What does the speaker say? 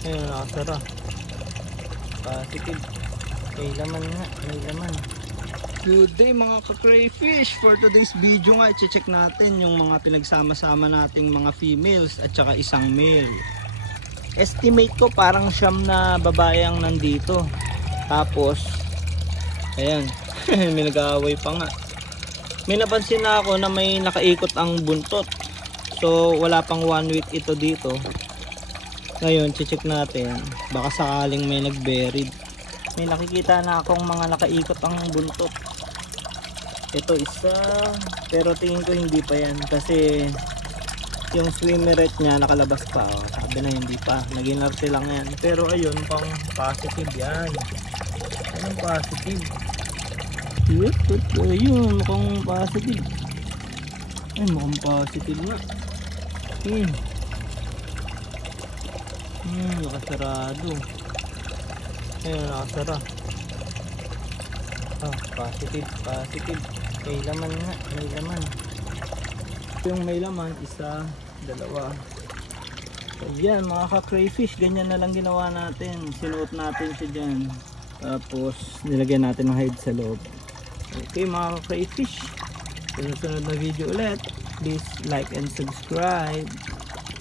Ayun, nakasara. Positive. May laman nga, may laman. Good day mga ka-crayfish. For today's video nga, i-check natin yung mga pinagsama-sama nating mga females at saka isang male. Estimate ko parang siyam na babae ang nandito. Tapos, ayan, may nag-aaway pa nga. May napansin na ako na may nakaikot ang buntot. So, wala pang 1 week ito dito. Ngayon, check natin. Baka sakaling may nag-buried. May nakikita na akong mga nakaikot ang buntot. Ito isa, pero tingin ko hindi pa yan kasi yung swimmeret niya nakalabas pa. Oh. Sabi na hindi pa, nag-inarte lang yan. Pero ayun, pang positive yan. Anong positive? Ayun, mukhang positive. Ay, mukhang positive na. Nakasarado. Ayun, nakasara. Positive, positive. May laman nga, may laman. Yung may laman, isa, dalawa. So yan, mga ka-crayfish, ganyan na lang ginawa natin. Sinuot natin siya dyan. Tapos, nilagyan natin ng hide sa loob. Okay mga ka-crayfish. Sa susunod na video ulit, please like and subscribe.